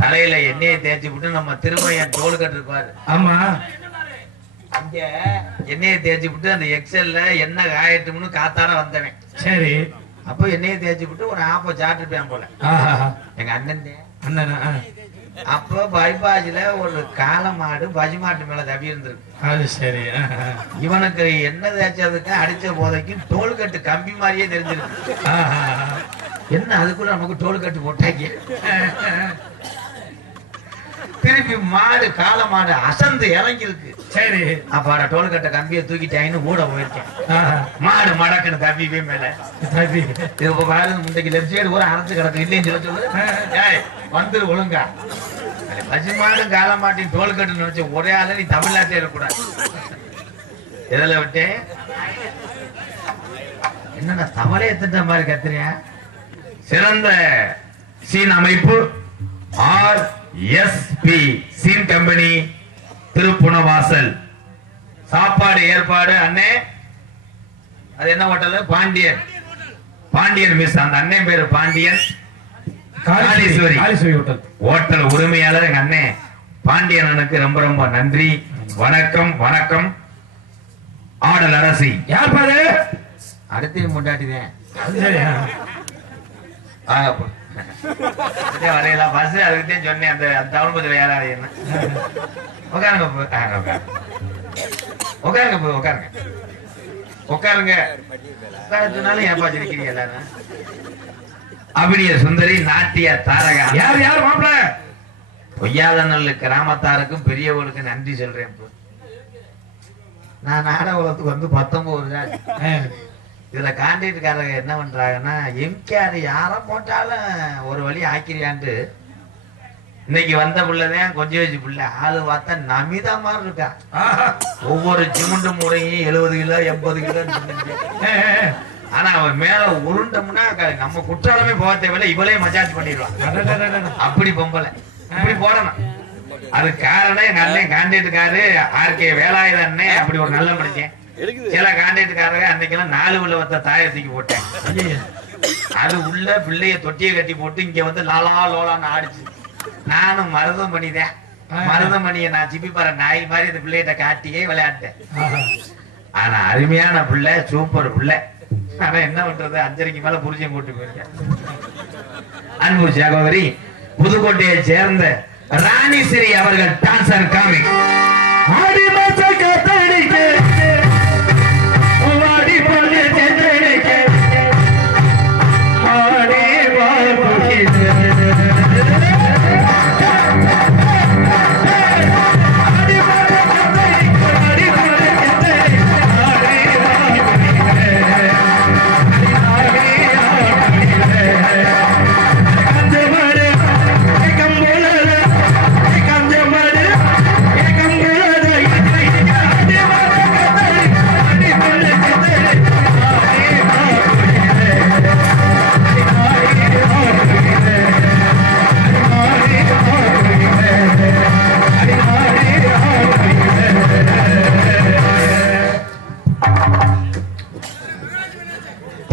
தலையில எண்ணெயை தேய்ச்சி விட்டு நம்ம திருமையன் தோல் கட்டிருப்பாரு. ஆமா. அங்க எண்ணெயை தேய்ச்சி விட்டு அந்த எக்ஸல்ல எண்ணெய் காயட்டும்னு காத்தாட வந்தவன். சரி. அப்போ எண்ணெயை தேய்ச்சி விட்டு ஒரு ஆப்ப சாப்பிட்டுருப்பேன் போல. எங்க அண்ணன். அப்போ பைபாஜில ஒரு காளை மாடு பஜி மாட்டு மேல தவி இருந்திருக்கு. அது சரி. இவனுக்கு எண்ணெய் தேய்ச்சதுக்கு அடிச்ச போதைக்கும் தோல் கட்டு கம்பி மாதிரியே தெரிஞ்சிருக்கு. என்ன அதுக்குள்ள நமக்கு தோல் கட்டு போட்டாங்க? திருப்பி மாடு காளை மாடு அசந்து இறங்கி இருக்கு சரி. அப்பாடா டோல் கட்ட கம்பியை தூக்கிட்டாயின்னு கூட போயிருக்கேன். மாடு மடக்குன்னு கம்பி போய் மேல. இது இப்ப பாருங்க முந்தைக்கு லெஃப்ட் சைடு கூட அரைச்சு கிடக்கு. இல்லைன்னு சொல்ல சொல்லு. வந்துரு ஒழுங்கா. பசு மாடும் காளை மாட்டையும் தோல் கட்டு நினைச்ச ஒரே ஆளு நீ தமிழ்நாட்டே இருக்கக்கூடாது. எதில் விட்டேன் என்னடா தவளைய திட்ட மாதிரி கத்துறியா? சிறந்த சீன் அமைப்பு R S P scene company Thiruppunavasal சாப்பாடு ஏற்பாடு அண்ணே. அது என்ன ஹோட்டல்? பாண்டியன். பாண்டியன் மிஸ். அந்த அண்ணன் பேரு பாண்டியன். காளீஸ்வரி. ஹோட்டல். ஹோட்டல் உரிமையாளர் எங்க அண்ணே. பாண்டியன் அண்ணனுக்கு ரொம்ப ரொம்ப நன்றி. வணக்கம் வணக்கம். ஆடல் அரசி. யார் பாரு? அடுத்து முண்டாட்டிதான் அது சரி ஆ. வாங்க வரையலாம். பஸ் அதுக்கிட்டே சொன்னேன். அந்த அந்த டவுன் பஸ்ல ஏறாது உட்காருங்க போ. ஆ, உட்காருங்க. உட்காருங்க போ உட்காருங்க. உட்காருங்க. உட்காரத்துனாலும் ஏப்பா சிரிக்கிறீங்க எல்லாரும்? அபினிய சுந்தரி நாட்டிய தாரகா. யார் யார் மாப்பிள? பொய்யாதநல்லு கிராமத்தாருக்கும் பெரியவர்களுக்கு நன்றி சொல்றேன் இப்போ நான் நாடகத்துக்கு வந்து பத்தொன்பது நாள் இதுல கான்ட்ராக்டுக்காரங்க என்ன பண்றாங்கன்னா எம்கேஆர் யார போட்டாலும் ஒரு வழி ஆக்கிரியான்ட்டு இன்னைக்கு வந்த பிள்ளைதான் கொஞ்சம் வச்சு பிள்ளை ஆளு பார்த்தா நமிதா மாதிரி இருக்கா. ஆஹா. ஒவ்வொரு சிமுண்டு முறையும் எழுபது கிலோ எண்பது கிலோ ஆனா அவன் மேல உருண்டம்னா நம்ம குற்றாலமே போக தேவையில்ல இவளே மஜாஜ் பண்ணிடுவான். அப்படி பொம்பளை. இப்படி போடணும். அது காரணம் எங்க அண்ணன் கான்ட்ராக்டுக்காரு ஆர்கே வேலாயுத அண்ணன். அப்படி ஒரு நல்ல மனுஷன். சில கான்ட்ராக்டுக்காரங்க அன்னைக்கெல்லாம் நாலு உள்ள வத்த தாயை தூக்கி போட்டேன். அது உள்ள பிள்ளைய தொட்டியை கட்டி போட்டு இங்க வந்து லாலா லோலான்னு ஆடிச்சு. நானும் மருதம் பண்ணிதேன் மருதமணியை நான் சிப்பி பாரு நாய் மாதிரி இந்த பிள்ளைகிட்ட காட்டியே விளையாட்டேன். ஆனா அருமையான பிள்ளை சூப்பர் பிள்ளை. ஆனா என்ன பண்றது? அஞ்சரைக்கு மேல புரிஞ்சம் கூட்டு போயிருக்கேன். அன்பு சகோதரி புதுக்கோட்டையை சேர்ந்த ராணி ஸ்ரீ அவர்கள் அண்ட் காமிக். ஆடி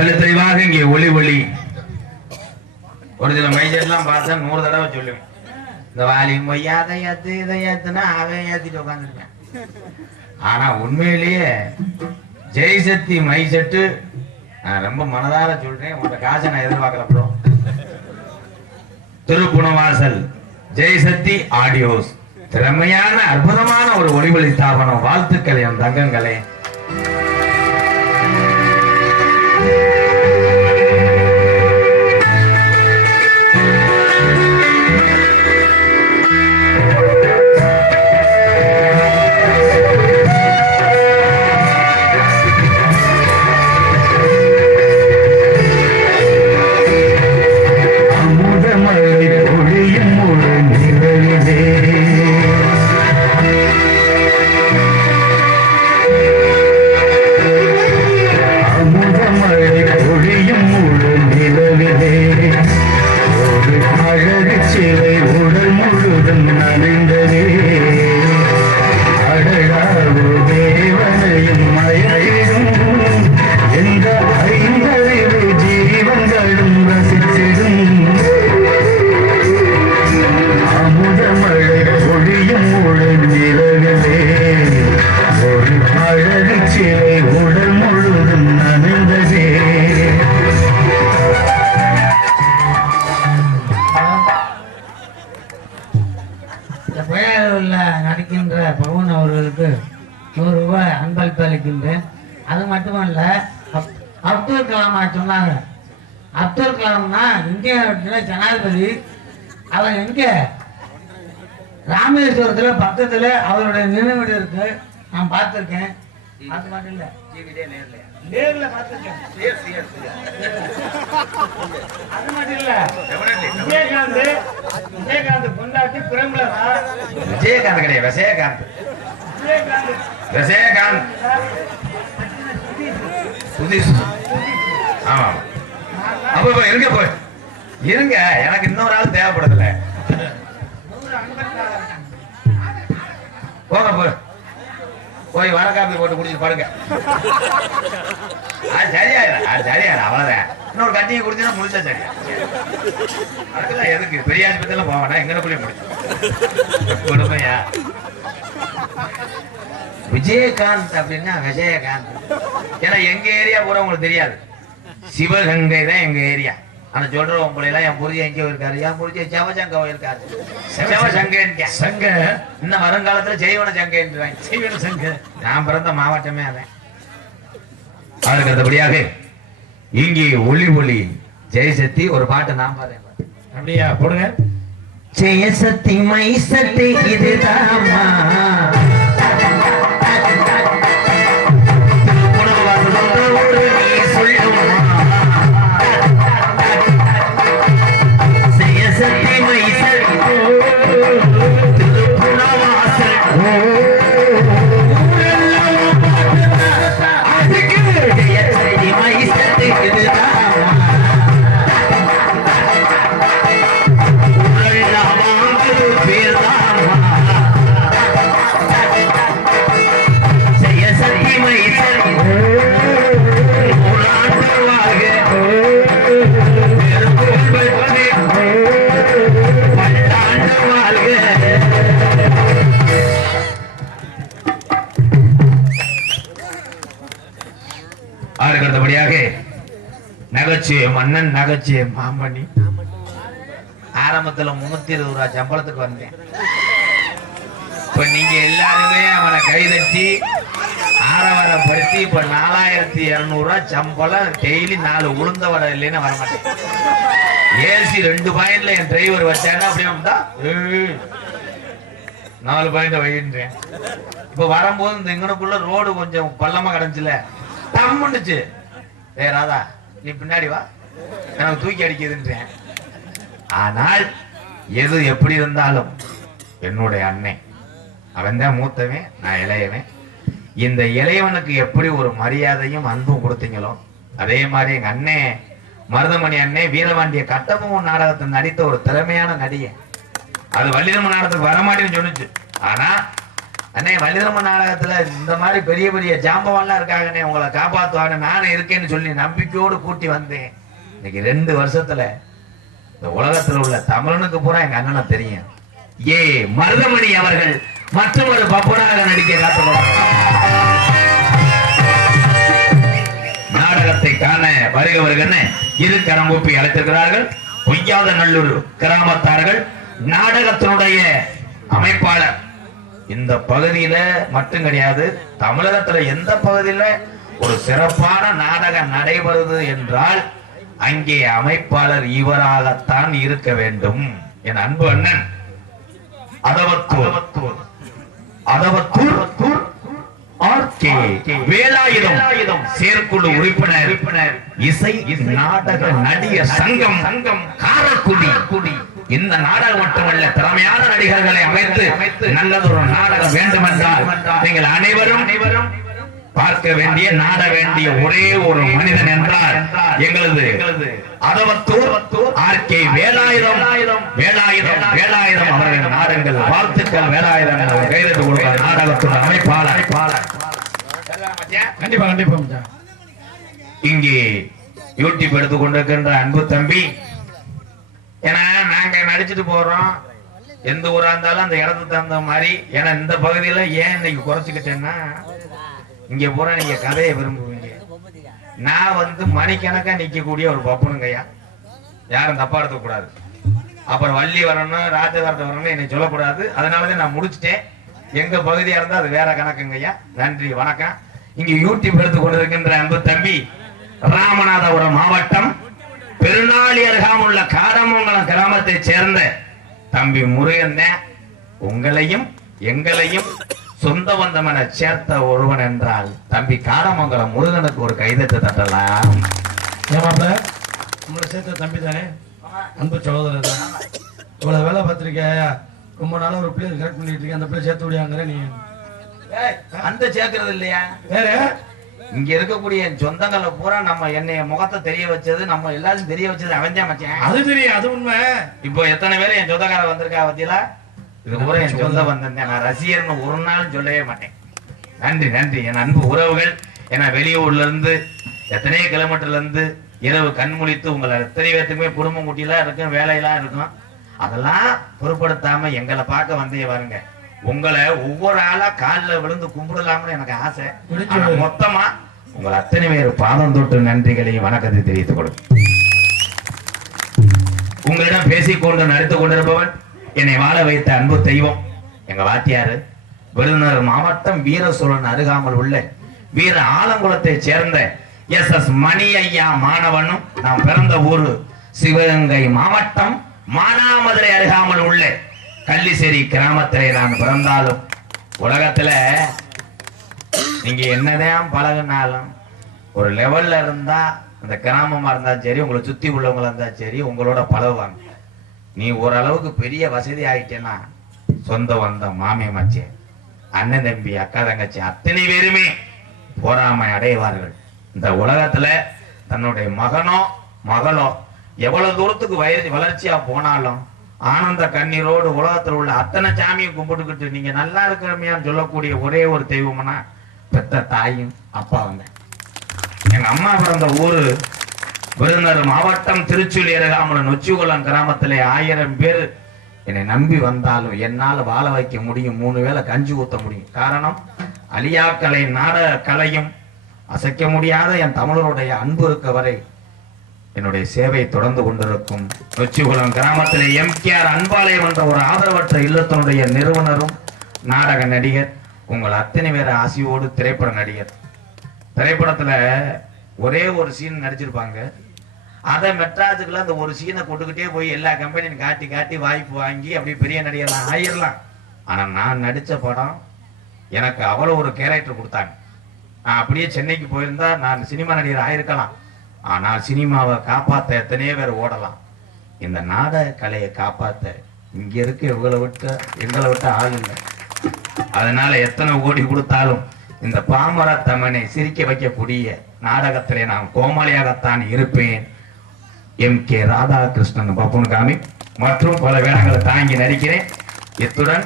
தெளி தெளிவாக இங்கே ஒளி ஒளி. ஒரு சில மைஜர்லாம் பார்த்தா நூறு தடவை சொல்லுவேன் இந்த வாலியும் போய் ஏத்து இதை ஏத்துனா அவன் ஏத்திட்டு உட்காந்துருக்கேன் ஆனா உண்மையிலேயே ஜெய்சக்தி மை செட்டு. நான் ரொம்ப மனதார சொல்றேன். உங்க காசை நான் எதிர்பார்க்கல ப்ரோ. திருப்புணவாசல் ஜெய்சக்தி ஆடியோஸ். திறமையான அற்புதமான ஒரு ஒளிவழி ஸ்தாபனம். வாழ்த்துக்கள் என் தங்கங்களே. yeah. இருக்கின்ற பவன் அவர்களுக்கு நூறு ரூபாய் அன்பளிப்பு அளிக்கின்றேன். அது மட்டுமல்ல அப்துல் கலாம் சொன்னாங்க. அப்துல் கலாம்னா இந்தியாவில் ஜனாதிபதி. அவர் எங்க? ராமேஸ்வரத்துல பக்கத்தில் அவருடைய நினைவிடம் இருக்கு நான் பார்த்திருக்கேன். அது மட்டும் இல்லை. நேர்ல பார்த்திருக்கேன். அது மட்டும் இல்ல விஜயகாந்த் விஜயகாந்த் கொண்டாட்டி பிரேமலதா விஜயகாந்த் கிடையாது விஜயகாந்த். விஜயகாந்த். புதுசு. ஆமா. அப்ப இருங்க போய் இருங்க எனக்கு இன்னொரு ஆள் ஐம்பத்தாறு போங்க போய் போய் வர காப்பி போட்டு குடிச்சிட்டு பாருங்க அது சரியாயிரும் அது சரியாயிரும் அவ்வளவுதான். இன்னொரு கட்டியை குடிச்சுன்னா முடிச்சா சரியா அதுக்குதான் எதுக்கு? பெரிய ஆஸ்பத்திரிலாம் போக எங்க எங்கனக்குள்ளே முடிச்சு. கொடுமையா? விஜயகாந்த் அப்படின்னா விஜயகாந்த். ஏன்னா எங்க ஏரியா பூரா உங்களுக்கு தெரியாது. சிவகங்கை தான் எங்க ஏரியா. அந்த சொல்ற உங்களை எல்லாம் என் புரிஞ்ச எங்க இருக்காரு. என் புரிஞ்ச சிவசங்க இருக்காரு சிவசங்க சங்க. இன்னும் வருங்காலத்துல ஜெய்வன சங்கைன்றாங்க. செய்வன சங்க. நான் பிறந்த மாவட்டமே அவன். அதுக்கு அடுத்தபடியாக இங்கே ஒளி ஒளி ஜெயசக்தி ஒரு பாட்டு நான் பாடுறேன். அப்படியா? போடுங்க. ஜெயசக்தி மை சக்தி நகைச்சுவை மன்னன் நகைச்சுவை மாமணி. ஆரம்பத்துல முன்னூத்தி இருபது ரூபா சம்பளத்துக்கு வந்தேன். இப்ப நீங்க எல்லாருமே அவனை கைதட்டி ஆரவாரப்படுத்தி இப்ப நாலாயிரத்தி இருநூறு ரூபாய் சம்பளம் டெய்லி நாலு உளுந்த வர இல்லைன்னு வரமாட்டேன் ஏசி ரெண்டு பாயிண்ட்ல என் டிரைவர் வச்சாருன்னா அப்படியே நாலு பாயிண்ட் வைன்றேன் இப்ப வரும்போது இந்த இங்கனுக்குள்ள ரோடு கொஞ்சம் பள்ளமா கிடந்துச்சுல. தம்முண்டுச்சு ஏ ராதா நீ பின்னாடி வா. எனக்கு தூக்கி அடிக்குதுன்றேன் ஆனால் எது எப்படி இருந்தாலும் என்னுடைய அண்ணன் அவன் தான் மூத்தவன் நான் இளையவன். இந்த இளையவனுக்கு எப்படி ஒரு மரியாதையும் அன்பும் கொடுத்தீங்களோ அதே மாதிரி எங்க அண்ணே மருதமணி அண்ணே வீரவாண்டிய கட்டமும் நாடகத்தை நடித்த ஒரு திறமையான நடிகை. அது வள்ளிதம்ம நாடகத்துக்கு வரமாட்டேன்னு சொன்னிச்சு. ஆனா அண்ணே வள்ளிதம்ம நாடகத்துல இந்த மாதிரி பெரிய பெரிய ஜாம்பவான்லாம் இருக்காங்கண்ணே உங்களை காப்பாத்துவாங்க நானே இருக்கேன்னு சொல்லி நம்பிக்கையோடு கூட்டி வந்தேன். இன்னைக்கு ரெண்டு வருஷத்துல இந்த உலகத்துல உள்ள தமிழனுக்கு பூரா எங்க அண்ணனை தெரியும். ஏ மருதமணி அவர்கள் மற்றும் ஒரு பப்புனாக நடிக்க நாடகத்தை காண வருக இரு கரம் கூப்பி அழைத்திருக்கிறார்கள். பொய்யாத நல்லூர் கிராமத்தார்கள் நாடகத்தினுடைய அமைப்பாளர் இந்த பகுதியில மட்டும் கிடையாது தமிழகத்துல எந்த பகுதியில ஒரு சிறப்பான நாடகம் நடைபெறுது என்றால் அங்கே அமைப்பாளர் இவராகத்தான் இருக்க வேண்டும். என் அன்பு அண்ணன் அதவத்தூர் அதவத்தூர் வேலாயுதம் செயற்குழு உறுப்பினர் உறுப்பினர் இசை நாடக நடிகர் சங்கம் சங்கம் காரக்குடி. குடி இந்த நாடகம் மட்டுமல்ல திறமையான நடிகர்களை அமைத்து நல்லதொரு நாடகம் வேண்டும் என்றால் நீங்கள் அனைவரும் பார்க்க வேண்டிய நாட வேண்டிய ஒரே ஒரு மனிதன் என்றால் எங்களது அதவத்தூர் ஆர் கே வேலாயுதம் அவர்களின் நாடகங்கள் வாழ்த்துக்கள் வேலாயுதம் கைதட்டு கொடுக்கிற நாடகத்தின் அமைப்பாளர் கண்டிப்பா கண்டிப்பா. இங்கே யூடியூப் எடுத்து கொண்டிருக்கின்ற அன்பு தம்பி நாங்க நடிச்சிட்டு போறோம். எந்த ஊரா இருந்தாலும் அந்த இடத்துக்கு தகுந்த மாதிரி. ஏன்னா இந்த பகுதியில ஏன் இன்னைக்கு குறைச்சிக்கிட்டேன்னா இங்க பூரா நீங்க கதையை விரும்புவீங்க. நான் வந்து மணிக்கணக்கா நிக்கக்கூடிய ஒரு பப்பனுங்கய்யா யாரும் தப்பா எடுத்துக்க கூடாது அப்புறம் வள்ளி வரணும் ராஜகாரத்தை வரணும் என்னை சொல்லக்கூடாது. அதனாலதான் நான் முடிச்சுட்டேன். எங்க பகுதியா இருந்தா அது வேற கணக்குங்கய்யா நன்றி வணக்கம். இங்க யூடியூப் எடுத்துக் கொண்டிருக்கின்ற அன்பு தம்பி ராமநாதபுரம் மாவட்டம் பெருநாளி அருகாமுள்ள காரமங்கலம் கிராமத்தை சேர்ந்த தம்பி முருகன் உங்களையும் எங்களையும் சொந்த பந்தம் என சேர்த்த ஒருவன் என்றால் தம்பி காரமங்கலம் முருகனுக்கு ஒரு கைதட்டு தட்டலாம். ஏமாப்ல நம்மளை சேர்த்த தம்பி தானே அன்பு சகோதரர் தான் இவ்வளவு வேலை பார்த்திருக்க. ரொம்ப நாளா ஒரு பிள்ளை கரெக்ட் பண்ணிட்டு இருக்கேன். அந்த பிள்ளை சேர்த்து விடியாங்கிற நீ. அந்த சேர்க்கறது இல்லையா? வேற? இங்க இருக்கக்கூடிய சொந்தங்களை பூரா நம்ம என்னைய முகத்தை தெரிய வச்சது நம்ம எல்லாரும் தெரிய வச்சது அவன் மச்சான். அது தெரியும் அது உண்மை. இப்போ எத்தனை பேர் என் சொந்தக்கார வந்திருக்கா பத்தியலா? இது பூரா என் சொந்த வந்தேன் நான் ரசிகர்னு ஒரு நாளும் சொல்லவே மாட்டேன். நன்றி நன்றி. என் அன்பு உறவுகள் ஏன்னா வெளியூர்ல இருந்து எத்தனையோ கிலோமீட்டர்ல இருந்து இரவு கண் முழித்து உங்களை எத்தனை பேர்த்துக்குமே குடும்பம் குட்டிலாம் இருக்கும் வேலையெல்லாம் இருக்கும். அதெல்லாம் பொருட்படுத்தாம எங்களை பார்க்க வந்தே பாருங்க. உங்களை ஒவ்வொரு ஆளா காலில் விழுந்து கும்பிடலாம்னு எனக்கு ஆசை. மொத்தமா உங்கள் அத்தனை பேர் பாதம் தொட்டு நன்றிகளையும் வணக்கத்தை தெரிவித்துக் கொடுக்கும் உங்களிடம் பேசிக்கொண்டு நடித்துக் கொண்டிருப்பவன் என்னை வாழ வைத்த அன்பு தெய்வம். எங்க வாத்தியாரு விருதுநகர் மாவட்டம் வீர சோழன் அருகாமல் உள்ள வீர ஆலங்குளத்தை சேர்ந்த எஸ் எஸ் மணி ஐயா மாணவனும் நாம் பிறந்த ஊரு சிவகங்கை மாவட்டம் மானாமதுரை அருகாமல் உள்ள கள்ளிசேரி கிராமத்திலே நான் பிறந்தாலும் உலகத்துல நீங்க என்னதான் பழகுனாலும் ஒரு லெவல்ல இருந்தா அந்த கிராமமா இருந்தாலும் சரி உங்களை சுத்தி உள்ளவங்களா இருந்தா சரி உங்களோட பழகுவாங்க. நீ ஓரளவுக்கு பெரிய வசதி ஆகிட்டேன்னா சொந்த வந்த மாமி மச்சி அண்ணன் தம்பி அக்கா தங்கச்சி அத்தனை பேருமே போராமை அடைவார்கள். இந்த உலகத்துல தன்னுடைய மகனோ மகளோ எவ்வளவு தூரத்துக்கு வயது வளர்ச்சியா போனாலும் ஆனந்த கண்ணீரோடு உலகத்தில் உள்ள அத்தனை சாமியை கும்பிட்டுக்கிட்டு நீங்க நல்லா இருக்கிறமையான்னு சொல்லக்கூடிய ஒரே ஒரு தெய்வம்னா பெத்த தாயும் அப்பாவுங்க. வந்தேன் எங்க அம்மா பிறந்த ஊரு விருந்தர் மாவட்டம் திருச்சூல் அருகாமல் நொச்சிகுளம் கிராமத்திலே ஆயிரம் பேர் என்னை நம்பி வந்தாலும் என்னால் வாழ வைக்க முடியும் மூணு வேளை கஞ்சி ஊத்த முடியும். காரணம் அழியாக்கலை நாட கலையும் அசைக்க முடியாத என் தமிழருடைய அன்பு இருக்க வரை என்னுடைய சேவையை தொடர்ந்து கொண்டிருக்கும் நொச்சிகுளம் கிராமத்திலே ஆர் அன்பாலயம் என்ற ஒரு ஆதரவற்ற இல்லத்தினுடைய நிறுவனரும் நாடக நடிகர் உங்கள் அத்தனை பேர் ஆசையோடு திரைப்பட நடிகர். திரைப்படத்தில் ஒரே ஒரு சீன் நடிச்சிருப்பாங்க. அதை மெட்ராஸுக்குள்ள அந்த ஒரு சீனை கொண்டுகிட்டே போய் எல்லா கம்பெனியும் காட்டி காட்டி வாய்ப்பு வாங்கி அப்படி பெரிய நடிகர்லாம் ஆயிரலாம். ஆனால் நான் நடித்த படம் எனக்கு அவ்வளோ ஒரு கேரக்டர் கொடுத்தாங்க. நான் அப்படியே சென்னைக்கு போயிருந்தா நான் சினிமா நடிகர் ஆயிருக்கலாம். ஆனால் சினிமாவை காப்பாத்த எத்தனையோ பேர் ஓடலாம். இந்த நாடக கலையை காப்பாத்த இங்க இருக்க இவங்களை விட்ட எங்களை விட்ட ஆள் இல்லை. அதனால எத்தனை ஓடி கொடுத்தாலும் இந்த பாமர தமனை சிரிக்க வைக்கக்கூடிய நாடகத்திலே நான் கோமாளியாகத்தான் இருப்பேன். எம் கே ராதாகிருஷ்ணன் பப்புன்காமி மற்றும் பல வேடங்களை தாங்கி நடிக்கிறேன். இத்துடன்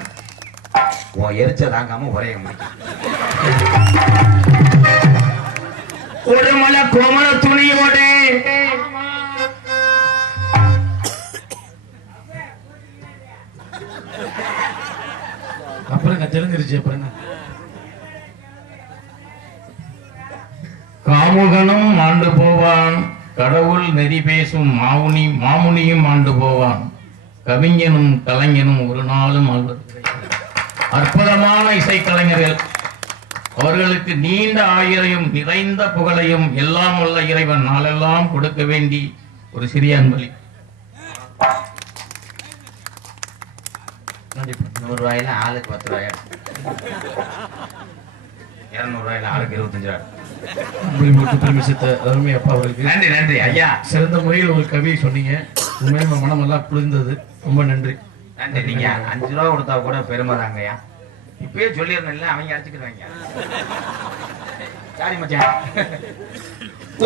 உன் எரிச்ச தாங்காம உரைய முடியும் ஒரு மலை கோமல துணியும் தெரிஞ்சு அப்புறம் காமுகனும் ஆண்டு போவான் கடவுள் நெறி பேசும் மாமுனி மாமுனியும் ஆண்டு போவான். கவிஞனும் கலைஞனும் ஒரு நாளும் ஆழ்வது அற்புதமான இசைக்கலைஞர்கள் அவர்களுக்கு நீண்ட ஆயுளையும் நிறைந்த புகழையும் எல்லாம் உள்ள இறைவன் நாளெல்லாம் கொடுக்க வேண்டி ஒரு சிறிய அன்பளிப்பு. நூறு ரூபாயில ஆளுக்கு பத்து ரூபாயா இருநூறு ரூபாயில ஆளுக்கு இருபத்தஞ்சு ரூபாய் நன்றி நன்றி ஐயா. சிறந்த முறையில் ஒரு கவி சொன்னீங்க. உண்மையில மனமெல்லாம் குளிர்ந்தது. ரொம்ப நன்றி. நன்றி நீங்க அஞ்சு ரூபா கொடுத்தா கூட பெருமை தாங்கய்யா இப்பயே சொல்லியிருந்தேன்ல அவங்க அடிச்சுக்கிறாங்க சாரி மச்சான்.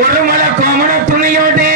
ஒரு மலை கோமண துணியோடு.